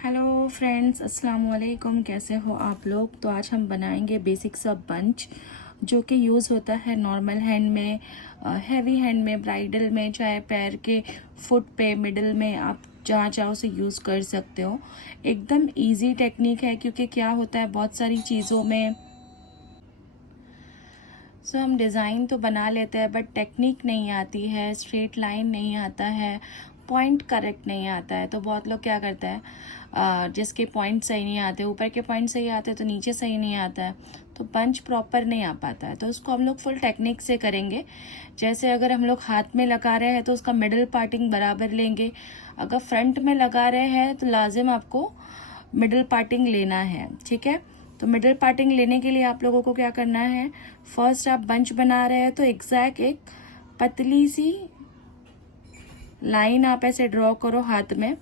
Hello friends, अस्सलाम वालेकुम। कैसे हो आप लोग? तो आज हम बनाएंगे बेसिक्स ऑफ बंच, जो कि यूज़ होता है नॉर्मल हैंड में, हैवी हैंड में, ब्राइडल में, चाहे पैर के फुट पे, मिडल में, आप जहाँ चाहो उसे यूज़ कर सकते हो। एकदम इजी टेक्निक है, क्योंकि क्या होता है बहुत सारी चीज़ों में हम डिज़ाइन तो बना लेते हैं बट टेक्निक नहीं आती है, स्ट्रेट लाइन नहीं आता है, पॉइंट करेक्ट नहीं आता है। तो बहुत लोग क्या करते हैं, जिसके पॉइंट सही नहीं आते, ऊपर के पॉइंट सही आते तो नीचे सही नहीं आता है, तो पंच प्रॉपर नहीं आ पाता है। तो उसको हम लोग फुल टेक्निक से करेंगे। जैसे अगर हम लोग हाथ में लगा रहे हैं तो उसका मिडल पार्टिंग बराबर लेंगे। अगर फ्रंट में लगा रहे हैं तो लाजिम आपको मिडल पार्टिंग लेना है, ठीक है। तो मिडल पार्टिंग लेने के लिए आप लोगों को क्या करना है, फर्स्ट आप बंच बना रहे हैं तो एग्जैक्ट एक पतली सी लाइन आप ऐसे ड्रॉ करो हाथ में,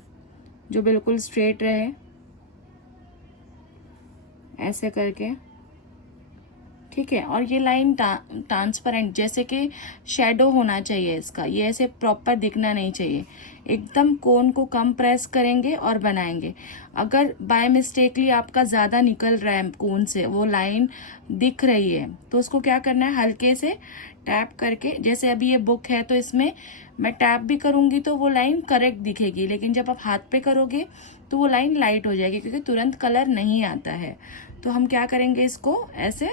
जो बिल्कुल स्ट्रेट रहे, ऐसे करके, ठीक है। और ये लाइन ट्रांसपेरेंट, जैसे कि शेडो होना चाहिए इसका, ये ऐसे प्रॉपर दिखना नहीं चाहिए। एकदम कोन को कम प्रेस करेंगे और बनाएंगे। अगर बाय मिस्टेकली आपका ज़्यादा निकल रहा है कोन से, वो लाइन दिख रही है, तो उसको क्या करना है, हल्के से टैप करके, जैसे अभी ये बुक है तो इसमें मैं टैप भी करूंगी तो वो लाइन करेक्ट दिखेगी, लेकिन जब आप हाथ पे करोगे तो वो लाइन लाइट हो जाएगी, क्योंकि तुरंत कलर नहीं आता है। तो हम क्या करेंगे, इसको ऐसे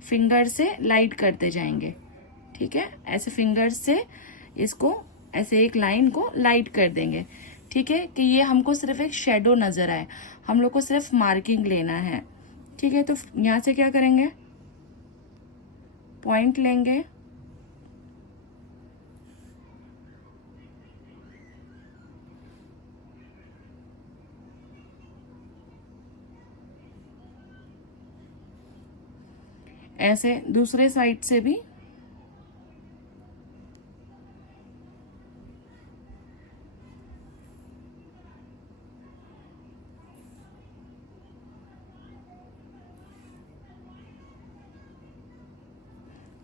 फिंगर से लाइट करते जाएंगे, ठीक है। ऐसे फिंगर से इसको ऐसे एक लाइन को लाइट कर देंगे, ठीक है, कि ये हमको सिर्फ एक शेडो नजर आए, हम लोग को सिर्फ मार्किंग लेना है, ठीक है। तो यहाँ से क्या करेंगे, पॉइंट लेंगे, ऐसे दूसरे साइड से भी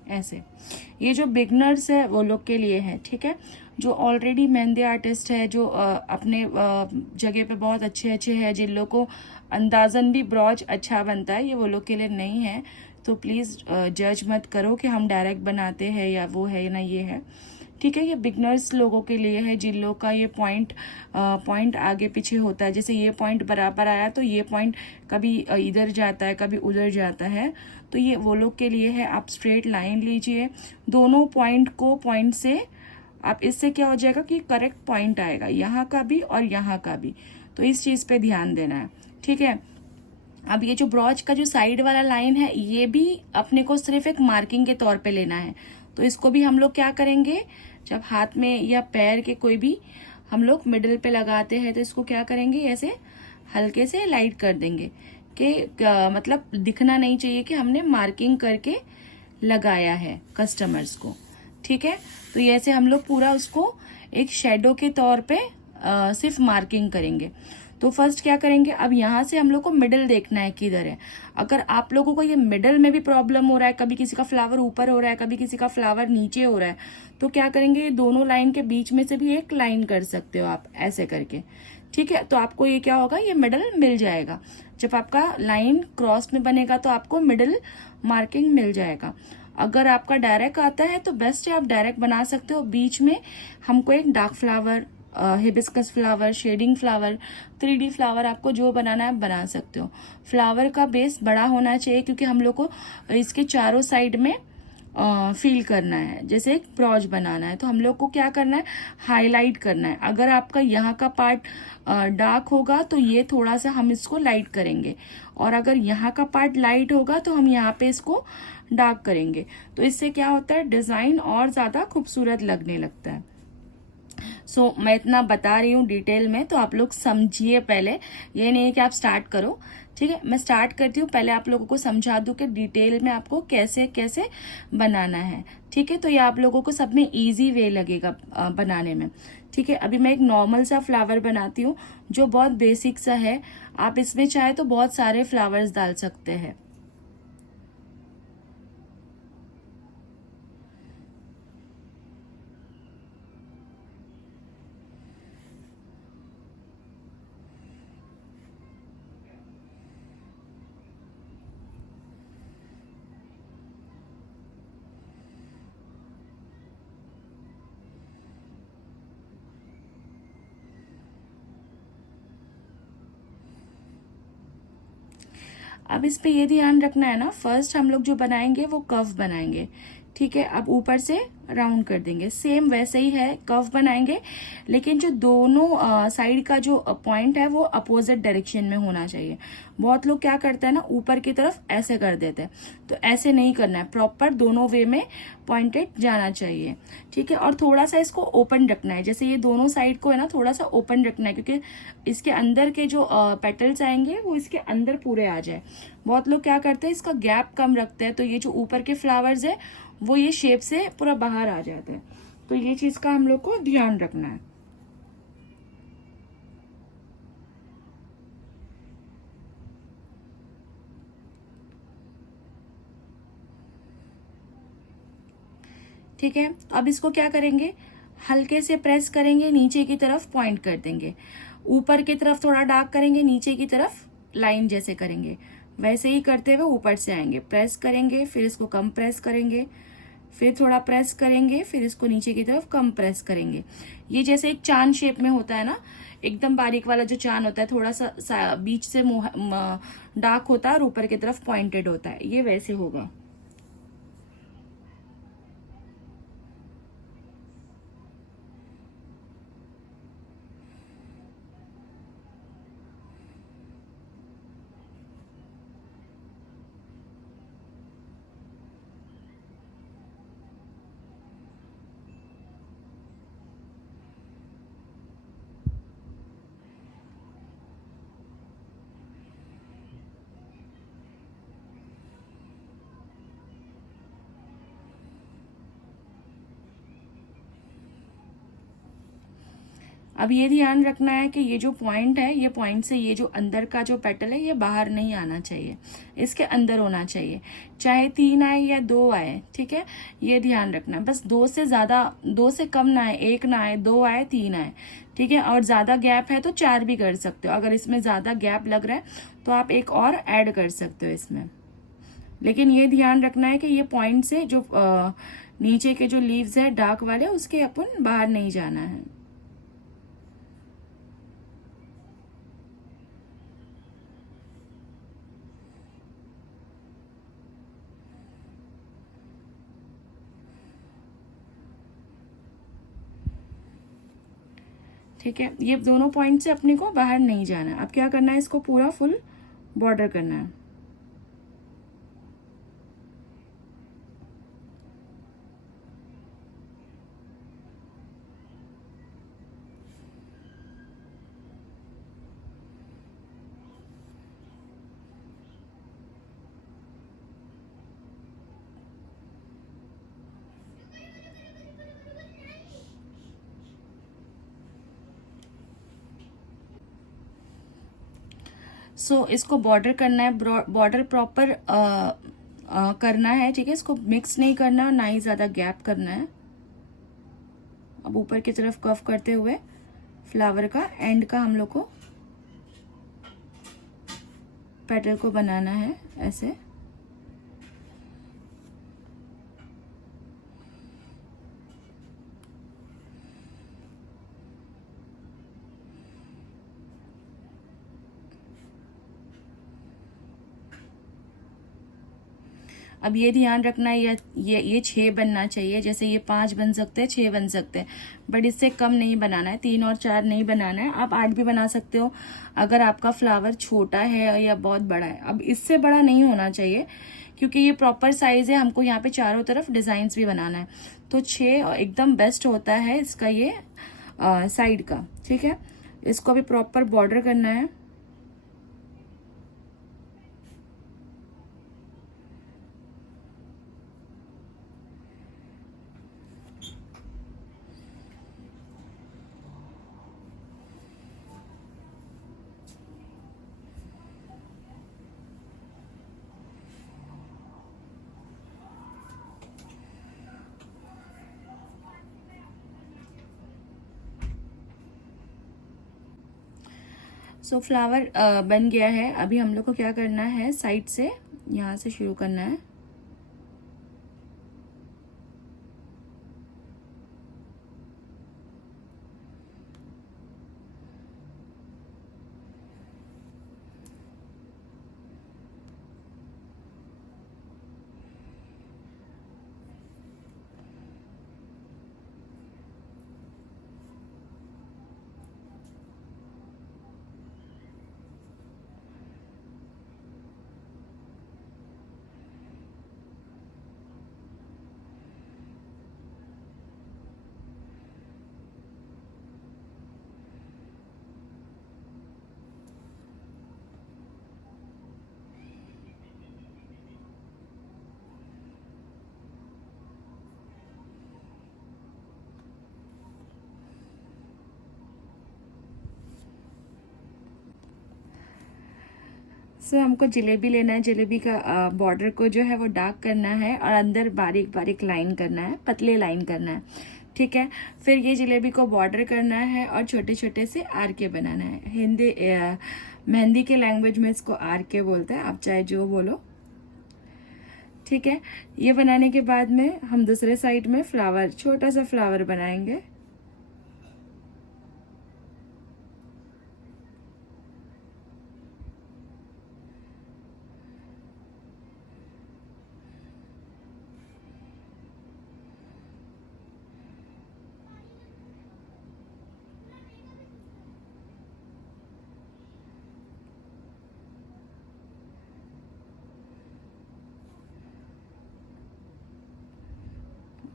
ऐसे। ये जो बिगनर्स है वो लोग के लिए है, ठीक है। जो ऑलरेडी मेहंदी आर्टिस्ट है, जो अपने जगह पे बहुत अच्छे अच्छे हैं, जिन लोग को अंदाजन भी ब्रॉच अच्छा बनता है, ये वो लोग के लिए नहीं है। तो प्लीज़ जज मत करो कि हम डायरेक्ट बनाते हैं या वो है ना ये है, ठीक है। ये बिगनर्स लोगों के लिए है, जिन लोग का ये पॉइंट आगे पीछे होता है। जैसे ये पॉइंट बराबर आया तो ये पॉइंट कभी इधर जाता है, कभी उधर जाता है, तो ये वो लोग के लिए है। आप स्ट्रेट लाइन लीजिए, दोनों पॉइंट से आप, इससे क्या हो जाएगा कि करेक्ट पॉइंट आएगा, यहाँ का भी और यहाँ का भी। तो इस चीज़ पे ध्यान देना है, ठीक है। अब ये जो ब्रॉच का जो साइड वाला लाइन है, ये भी अपने को सिर्फ एक मार्किंग के तौर पे लेना है। तो इसको भी हम लोग क्या करेंगे, जब हाथ में या पैर के कोई भी हम लोग मिडिल पे लगाते हैं तो इसको क्या करेंगे, ऐसे हल्के से लाइट कर देंगे, कि मतलब दिखना नहीं चाहिए कि हमने मार्किंग करके लगाया है कस्टमर्स को, ठीक है। तो ये ऐसे हम लोग पूरा उसको एक शेडो के तौर पे सिर्फ मार्किंग करेंगे। तो फर्स्ट क्या करेंगे, अब यहाँ से हम लोग को मिडल देखना है किधर है। अगर आप लोगों को ये मिडल में भी प्रॉब्लम हो रहा है, कभी किसी का फ्लावर ऊपर हो रहा है, कभी किसी का फ्लावर नीचे हो रहा है, तो क्या करेंगे, ये दोनों लाइन के बीच में से भी एक लाइन कर सकते हो आप, ऐसे करके, ठीक है। तो आपको ये क्या होगा, ये मिडल मिल जाएगा। जब आपका लाइन क्रॉस में बनेगा तो आपको मिडल मार्किंग मिल जाएगा। अगर आपका डायरेक्ट आता है तो बेस्ट है, आप डायरेक्ट बना सकते हो। बीच में हमको एक dark flower, hibiscus flower, shading flower, 3D flower, आपको जो बनाना है आप बना सकते हो। फ्लावर का बेस बड़ा होना चाहिए, क्योंकि हम लोग को इसके चारों साइड में फील करना है, जैसे एक ब्रॉच बनाना है। तो हम लोग को क्या करना है, हाईलाइट करना है। अगर आपका यहाँ का पार्ट डार्क होगा तो ये थोड़ा सा हम इसको लाइट करेंगे, और अगर यहाँ का पार्ट लाइट होगा तो हम यहाँ पे इसको डार्क करेंगे। तो इससे क्या होता है, डिजाइन और ज्यादा खूबसूरत लगने लगता है। मैं इतना बता रही हूँ डिटेल में, तो आप लोग समझिए पहले, ये नहीं है कि आप स्टार्ट करो, ठीक है। मैं स्टार्ट करती हूँ, पहले आप लोगों को समझा दूं कि डिटेल में आपको कैसे कैसे बनाना है, ठीक है। तो ये आप लोगों को सब में इजी वे लगेगा बनाने में, ठीक है। अभी मैं एक नॉर्मल सा फ्लावर बनाती हूँ, जो बहुत बेसिक सा है। आप इसमें चाहे तो बहुत सारे फ्लावर्स डाल सकते हैं। अब इस पे ये ध्यान रखना है ना, फर्स्ट हम लोग जो बनाएंगे वो कर्व बनाएंगे, ठीक है। अब ऊपर से राउंड कर देंगे, सेम वैसे ही है, कर्व बनाएंगे, लेकिन जो दोनों साइड का जो पॉइंट है वो अपोजिट डायरेक्शन में होना चाहिए। बहुत लोग क्या करते हैं ना, ऊपर की तरफ ऐसे कर देते हैं, तो ऐसे नहीं करना है, प्रॉपर दोनों वे में पॉइंटेड जाना चाहिए, ठीक है। और थोड़ा सा इसको ओपन रखना है, जैसे ये दोनों साइड को है ना थोड़ा सा ओपन रखना है, क्योंकि इसके अंदर के जो पेटल्स आएंगे वो इसके अंदर पूरे आ जाए। बहुत लोग क्या करते हैं, इसका गैप कम रखते हैं, तो ये जो ऊपर के फ्लावर्स है वो ये शेप से पूरा बाहर आ जाता है, तो ये चीज का हम लोग को ध्यान रखना है। ठीक है, अब इसको क्या करेंगे, हल्के से प्रेस करेंगे, नीचे की तरफ पॉइंट कर देंगे, ऊपर की तरफ थोड़ा डार्क करेंगे, नीचे की तरफ लाइन जैसे करेंगे, वैसे ही करते हुए ऊपर से आएंगे, प्रेस करेंगे, फिर इसको कम प्रेस करेंगे, फिर थोड़ा प्रेस करेंगे, फिर इसको नीचे की तरफ कम प्रेस करेंगे। ये जैसे एक चांद शेप में होता है ना, एकदम बारीक वाला जो चांद होता है, थोड़ा सा बीच से डार्क होता है और ऊपर की तरफ पॉइंटेड होता है, ये वैसे होगा। अब ये ध्यान रखना है कि ये जो पॉइंट है, ये पॉइंट से ये जो अंदर का जो पेटल है ये बाहर नहीं आना चाहिए, इसके अंदर होना चाहिए, चाहे 3 आए या 2 आए, ठीक है। ये ध्यान रखना है, बस 2 से ज्यादा, 2 से कम ना आए, 1 ना आए, 2 आए, 3 आए, ठीक है। और ज्यादा गैप है तो 4 भी कर सकते हो, अगर इसमें ज्यादा गैप लग रहा है तो आप एक और ऐड कर सकते हो इसमें। लेकिन ये ध्यान रखना है कि ये पॉइंट से जो नीचे के जो लीव्स है डार्क वाले, उसके अपन बाहर नहीं जाना है। ठीक है, ये दोनों पॉइंट से अपने को बाहर नहीं जाना है। अब क्या करना है, इसको पूरा फुल बॉर्डर करना है। इसको बॉर्डर करना है, बॉर्डर प्रॉपर करना है, ठीक है। इसको मिक्स नहीं करना, ना ही ज्यादा गैप करना है। अब ऊपर की तरफ कव करते हुए फ्लावर का एंड का हम लोग को पेटल को बनाना है ऐसे। अब ये ध्यान रखना है, ये 6 बनना चाहिए, जैसे ये 5 बन सकते हैं, 6 बन सकते हैं, बट इससे कम नहीं बनाना है, 3 और 4 नहीं बनाना है। आप 8 भी बना सकते हो अगर आपका फ्लावर छोटा है या बहुत बड़ा है। अब इससे बड़ा नहीं होना चाहिए, क्योंकि ये प्रॉपर साइज है, हमको यहाँ पे चारों तरफ डिजाइन्स भी बनाना है, तो 6 एकदम बेस्ट होता है इसका ये साइड का, ठीक है। इसको भी प्रॉपर बॉर्डर करना है। फ्लावर बन गया है। अभी हम लोग को क्या करना है, साइड से यहाँ से शुरू करना है। सो हमको जलेबी लेना है। जलेबी का बॉर्डर को जो है वो डार्क करना है और अंदर बारीक बारीक लाइन करना है, पतले लाइन करना है, ठीक है। फिर ये जलेबी को बॉर्डर करना है और छोटे छोटे से आर के बनाना है। हिंदी मेहंदी के लैंग्वेज में इसको आर के बोलते हैं, आप चाहे जो बोलो, ठीक है। ये बनाने के बाद में हम दूसरे साइड में फ्लावर, छोटा सा फ्लावर बनाएंगे।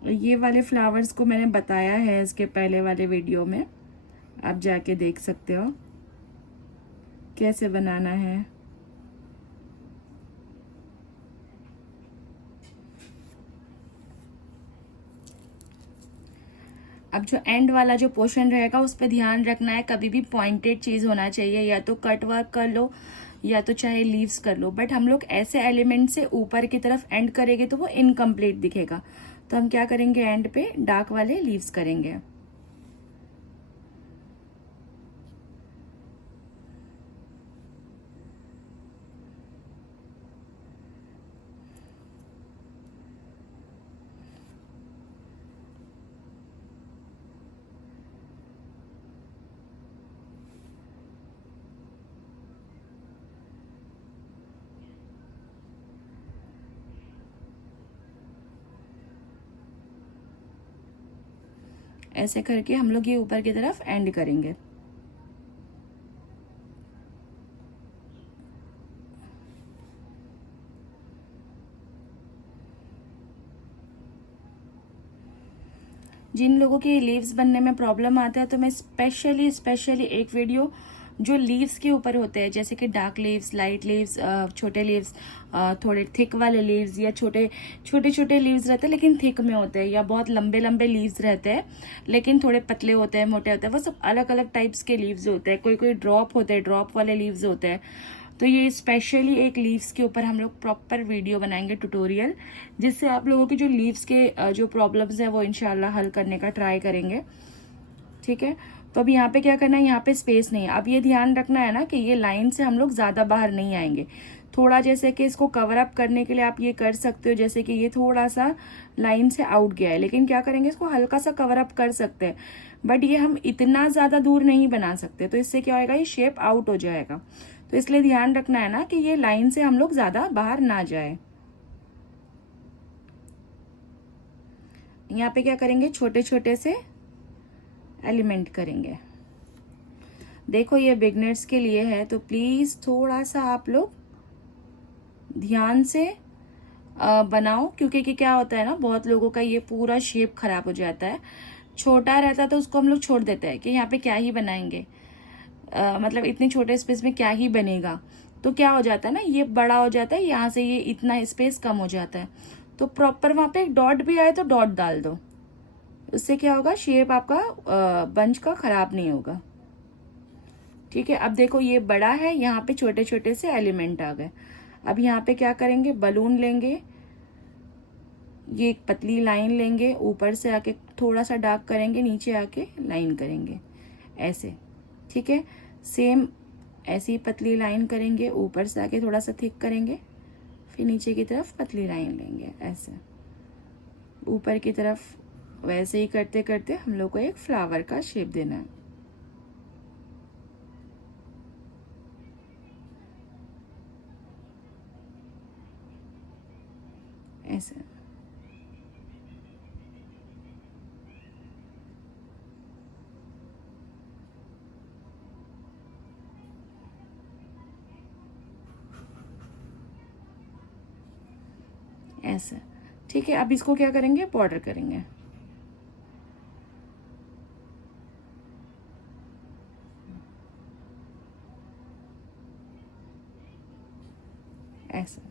ये वाले फ्लावर्स को मैंने बताया है इसके पहले वाले वीडियो में, आप जाके देख सकते हो कैसे बनाना है। अब जो एंड वाला जो पोर्शन रहेगा उस पर ध्यान रखना है, कभी भी पॉइंटेड चीज होना चाहिए, या तो कट वर्क कर लो या तो चाहे लीव्स कर लो। बट हम लोग ऐसे एलिमेंट से ऊपर की तरफ एंड करेंगे तो वो इनकम्प्लीट दिखेगा, तो हम क्या करेंगे, एंड पे डार्क वाले लीव्स करेंगे। ऐसे करके हम लोग ये ऊपर की तरफ एंड करेंगे। जिन लोगों के लीव्स बनने में प्रॉब्लम आता है तो मैं स्पेशली एक वीडियो जो लीव्स के ऊपर होते हैं, जैसे कि डार्क लीव्स, लाइट लीव्स, छोटे लीव्स, थोड़े थिक वाले लीव्स, या छोटे छोटे लीव्स रहते हैं लेकिन थिक में होते हैं, या बहुत लंबे लंबे लीव्स रहते हैं लेकिन थोड़े पतले होते हैं, मोटे होते हैं, वो सब अलग अलग टाइप्स के लीव्स होते हैं। कोई ड्रॉप होते हैं, ड्रॉप वाले लीव्स होते हैं। तो ये स्पेशली एक लीव्स के ऊपर हम लोग प्रॉपर वीडियो बनाएंगे, ट्यूटोरियल, जिससे आप लोगों की जो लीव्स के जो प्रॉब्लम्स है वो इंशाल्लाह हल करने का ट्राई करेंगे, ठीक है। तो अब यहाँ पे क्या करना है, यहाँ पे स्पेस नहीं है। अब ये ध्यान रखना है ना कि ये लाइन से हम लोग ज्यादा बाहर नहीं आएंगे। थोड़ा जैसे कि इसको कवर अप करने के लिए आप ये कर सकते हो, जैसे कि ये थोड़ा सा लाइन से आउट गया है, लेकिन क्या करेंगे, इसको हल्का सा कवर अप कर सकते हैं, बट ये हम इतना ज्यादा दूर नहीं बना सकते, तो इससे क्या होगा, ये शेप आउट हो जाएगा। तो इसलिए ध्यान रखना है ना कि ये लाइन से हम लोग ज्यादा बाहर ना जाए। यहाँ पे क्या करेंगे, छोटे छोटे से एलिमेंट करेंगे। देखो ये बिगनर्स के लिए है, तो प्लीज थोड़ा सा आप लोग ध्यान से बनाओ, क्योंकि कि क्या होता है ना, बहुत लोगों का ये पूरा शेप खराब हो जाता है। छोटा रहता है तो उसको हम लोग छोड़ देते हैं कि यहाँ पे क्या ही बनाएंगे, मतलब इतने छोटे स्पेस में क्या ही बनेगा। तो क्या हो जाता है ना, ये बड़ा हो जाता है, यहाँ से ये इतना स्पेस कम हो जाता है। तो प्रॉपर वहां पे एक डॉट भी आए तो डॉट डाल दो, उससे क्या होगा, शेप आपका बंच का खराब नहीं होगा, ठीक है। अब देखो ये बड़ा है, यहाँ पे छोटे छोटे से एलिमेंट आ गए। अब यहाँ पे क्या करेंगे, बलून लेंगे, ये एक पतली लाइन लेंगे, ऊपर से आके थोड़ा सा डार्क करेंगे, नीचे आके लाइन करेंगे ऐसे, ठीक है। सेम ऐसी पतली लाइन करेंगे, ऊपर से आके थोड़ा सा थिक करेंगे, फिर नीचे की तरफ पतली लाइन लेंगे ऐसे, ऊपर की तरफ। वैसे ही करते करते हम लोग को एक फ्लावर का शेप देना है ऐसे। ऐसे, ठीक है। अब इसको क्या करेंगे, बॉर्डर करेंगे ऐसा,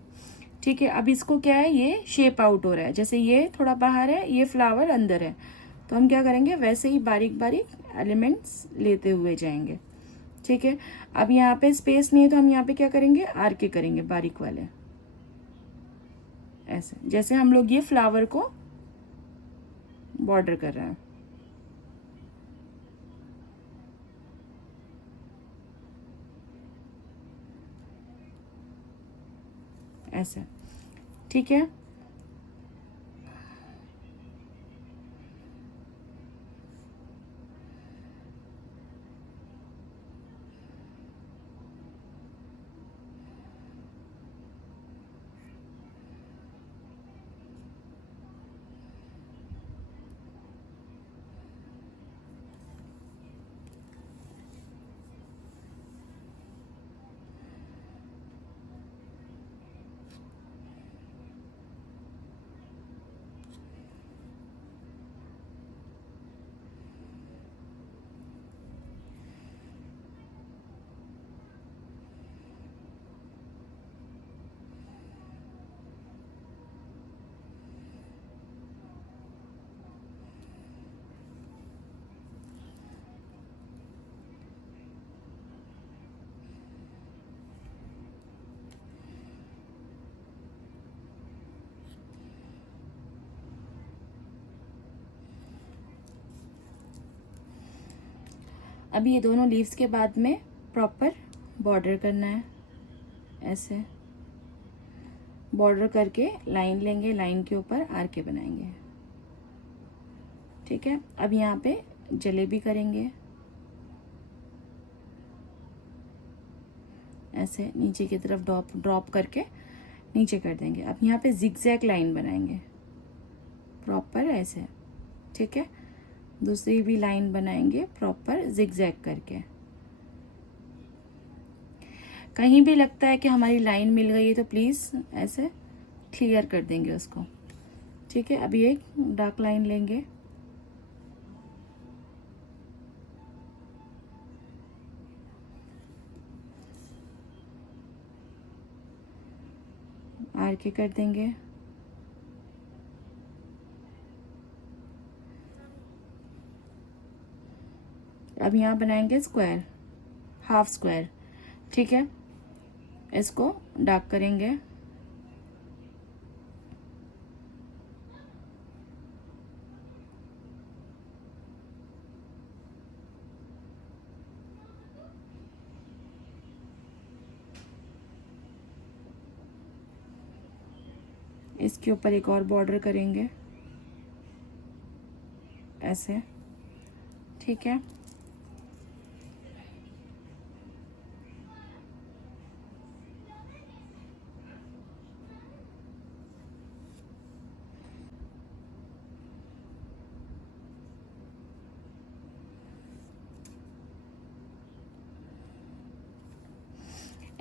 ठीक है। अब इसको क्या है, ये शेप आउट हो रहा है, जैसे ये थोड़ा बाहर है, ये फ्लावर अंदर है, तो हम क्या करेंगे, वैसे ही बारीक बारीक एलिमेंट्स लेते हुए जाएंगे, ठीक है। अब यहाँ पे स्पेस नहीं है तो हम यहाँ पे क्या करेंगे, आर के करेंगे बारीक वाले, ऐसे जैसे हम लोग ये फ्लावर को बॉर्डर कर रहे हैं। ऐसे, ठीक है। अभी ये दोनों लीव्स के बाद में प्रॉपर बॉर्डर करना है। ऐसे बॉर्डर करके लाइन लेंगे, लाइन के ऊपर आर के बनाएंगे, ठीक है। अब यहाँ पे जलेबी करेंगे, ऐसे नीचे की तरफ ड्रॉप करके नीचे कर देंगे। अब यहाँ पे जिगजैग लाइन बनाएंगे प्रॉपर ऐसे, ठीक है। दूसरी भी लाइन बनाएंगे प्रॉपर जिगजैग करके। कहीं भी लगता है कि हमारी लाइन मिल गई है तो प्लीज़ ऐसे क्लियर कर देंगे उसको, ठीक है। अभी एक डार्क लाइन लेंगे, आर के कर देंगे। अब यहाँ बनाएंगे स्क्वायर, हाफ स्क्वायर, ठीक है। इसको डार्क करेंगे, इसके ऊपर एक और बॉर्डर करेंगे ऐसे, ठीक है।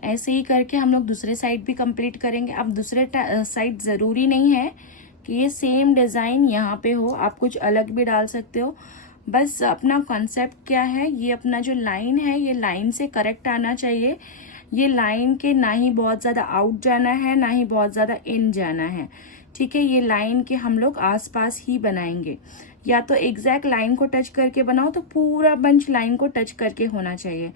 ऐसे ही करके हम लोग दूसरे साइड भी कंप्लीट करेंगे। अब दूसरे साइड ज़रूरी नहीं है कि ये सेम डिज़ाइन यहाँ पे हो, आप कुछ अलग भी डाल सकते हो। बस अपना कॉन्सेप्ट क्या है, ये अपना जो लाइन है ये लाइन से करेक्ट आना चाहिए। ये लाइन के ना ही बहुत ज़्यादा आउट जाना है ना ही बहुत ज़्यादा इन जाना है, ठीक है। ये लाइन के हम लोग आसपास ही बनाएंगे। या तो एग्जैक्ट लाइन को टच करके बनाओ तो पूरा बंच लाइन को टच करके होना चाहिए।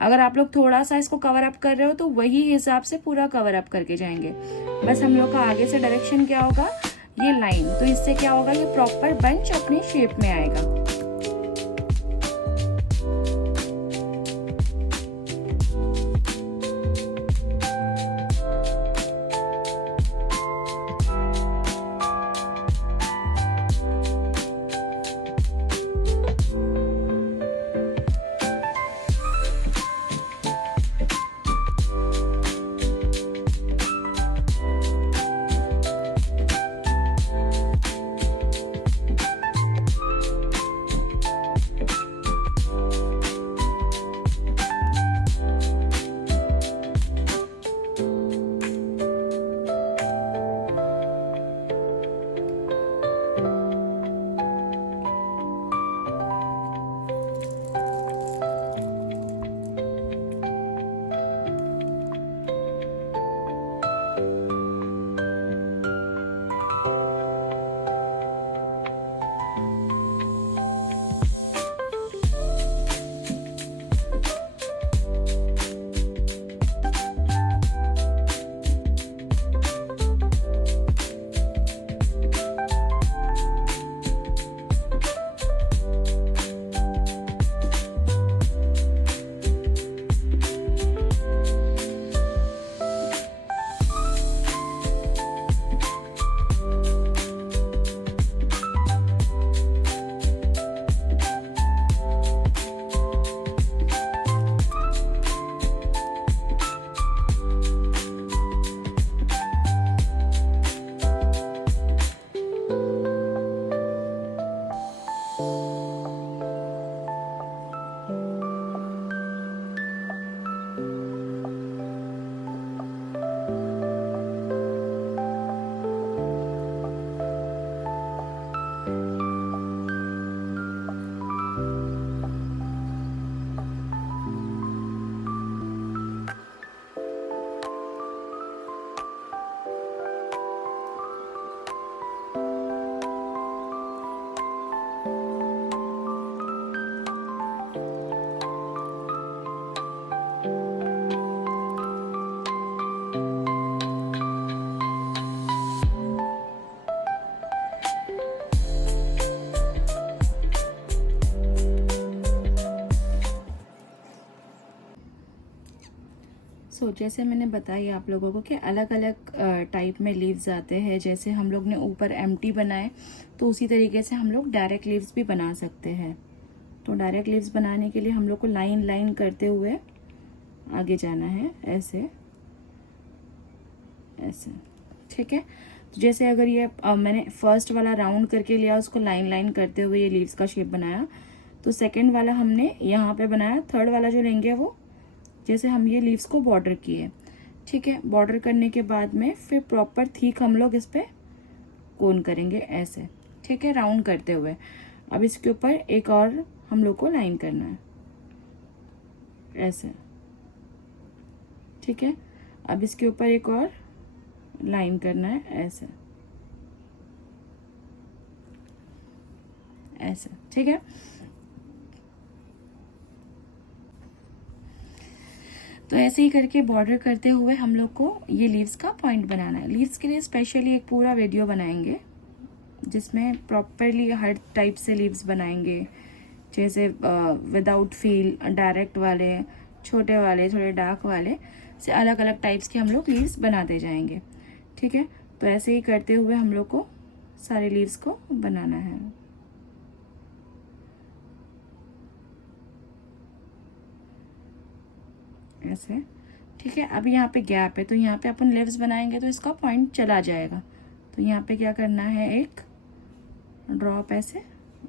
अगर आप लोग थोड़ा सा इसको कवर अप कर रहे हो तो वही हिसाब से पूरा कवर अप करके जाएंगे। बस हम लोग का आगे से डायरेक्शन क्या होगा, ये लाइन, तो इससे क्या होगा, ये प्रॉपर बंच अपने शेप में आएगा। सो जैसे मैंने बताई आप लोगों को कि अलग अलग टाइप में लीव्स आते हैं। जैसे हम लोग ने ऊपर एम्प्टी बनाए तो उसी तरीके से हम लोग डायरेक्ट लीव्स भी बना सकते हैं। तो डायरेक्ट लीव्स बनाने के लिए हम लोग को लाइन लाइन करते हुए आगे जाना है, ऐसे ऐसे, ठीक है। तो जैसे अगर ये मैंने फर्स्ट वाला राउंड करके लिया, उसको लाइन लाइन करते हुए ये लीव्स का शेप बनाया, तो सेकंड वाला हमने यहाँ पे बनाया, थर्ड वाला जो लेंगे वो जैसे हम ये लीव्स को बॉर्डर किए, ठीक है। बॉर्डर करने के बाद में फिर प्रॉपर ठीक हम लोग इस पे कोन करेंगे ऐसे, ठीक है, राउंड करते हुए। अब इसके ऊपर एक और हम लोग को लाइन करना है ऐसे, ठीक है। अब इसके ऊपर एक और लाइन करना है ऐसे ऐसे, ठीक है। तो ऐसे ही करके बॉर्डर करते हुए हम लोग को ये लीव्स का पॉइंट बनाना है। लीव्स के लिए स्पेशली एक पूरा वीडियो बनाएंगे जिसमें प्रॉपरली हर टाइप से लीव्स बनाएंगे, जैसे विदाउट फील, डायरेक्ट वाले, छोटे वाले, थोड़े डार्क वाले से अलग अलग टाइप्स के हम लोग लीव्स बनाते जाएंगे, ठीक है। तो ऐसे ही करते हुए हम लोग को सारे लीव्स को बनाना है। ऐसे, ठीक है। अब यहाँ पे गैप है तो यहाँ पे अपन लीव्स बनाएंगे तो इसका पॉइंट चला जाएगा। तो यहाँ पे क्या करना है, एक ड्रॉप ऐसे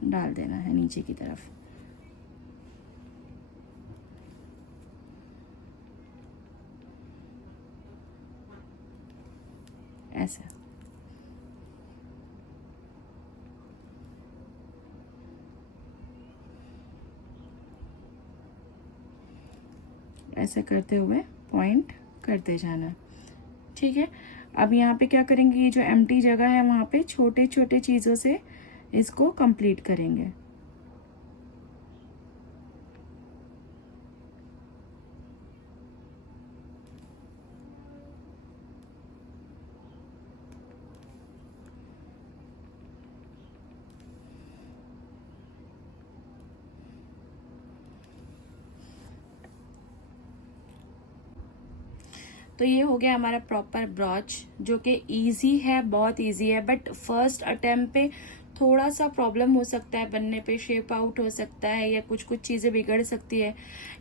डाल देना है नीचे की तरफ, ऐसे। ऐसे करते हुए पॉइंट करते जाना, ठीक है। अब यहाँ पे क्या करेंगे, ये जो एम्प्टी जगह है वहाँ पे छोटे छोटे चीज़ों से इसको कंप्लीट करेंगे। तो ये हो गया हमारा प्रॉपर ब्रॉच, जो कि इजी है, बहुत इजी है। बट फर्स्ट अटेम्प्ट पे थोड़ा सा प्रॉब्लम हो सकता है बनने पे, शेप आउट हो सकता है या कुछ कुछ चीज़ें बिगड़ सकती है,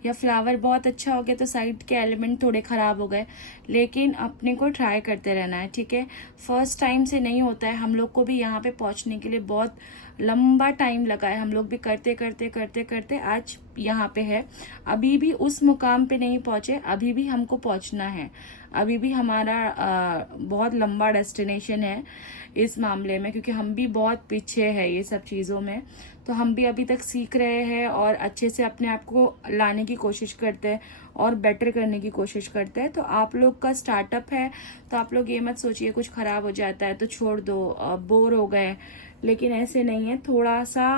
या फ्लावर बहुत अच्छा हो गया तो साइड के एलिमेंट थोड़े ख़राब हो गए। लेकिन अपने को ट्राई करते रहना है, ठीक है। फर्स्ट टाइम से नहीं होता है। हम लोग को भी यहाँ पे पहुँचने के लिए बहुत लंबा टाइम लगा है। हम लोग भी करते करते करते करते आज यहाँ पे है। अभी भी उस मुकाम पे नहीं पहुँचे, अभी भी हमको पहुँचना है। अभी भी हमारा बहुत लंबा डेस्टिनेशन है इस मामले में, क्योंकि हम भी बहुत पीछे है ये सब चीज़ों में। तो हम भी अभी तक सीख रहे हैं और अच्छे से अपने आप को लाने की कोशिश करते हैं और बेटर करने की कोशिश करते हैं। तो आप लोग का स्टार्टअप है तो आप लोग ये मत सोचिए कुछ खराब हो जाता है तो छोड़ दो, बोर हो गए। लेकिन ऐसे नहीं है। थोड़ा सा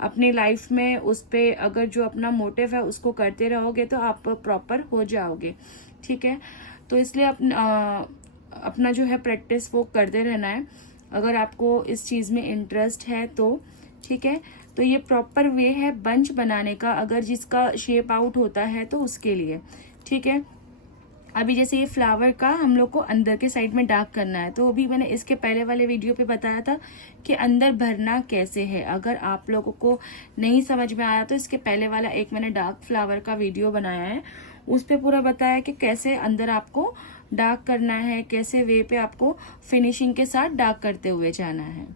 अपनी लाइफ में उस पे अगर जो अपना मोटिव है उसको करते रहोगे तो आप प्रॉपर हो जाओगे, ठीक है। तो इसलिए अपना जो है प्रैक्टिस वो करते रहना है। अगर आपको इस चीज़ में इंटरेस्ट है तो, ठीक है। तो ये प्रॉपर वे है बंच बनाने का, अगर जिसका शेप आउट होता है तो उसके लिए, ठीक है। अभी जैसे ये फ्लावर का हम लोग को अंदर के साइड में डार्क करना है, तो अभी मैंने इसके पहले वाले वीडियो पे बताया था कि अंदर भरना कैसे है। अगर आप लोगों को नहीं समझ में आया तो इसके पहले वाला एक मैंने डार्क फ्लावर का वीडियो बनाया है, उस पे पूरा बताया कि कैसे अंदर आपको डार्क करना है, कैसे वे पे आपको फिनिशिंग के साथ डार्क करते हुए जाना है।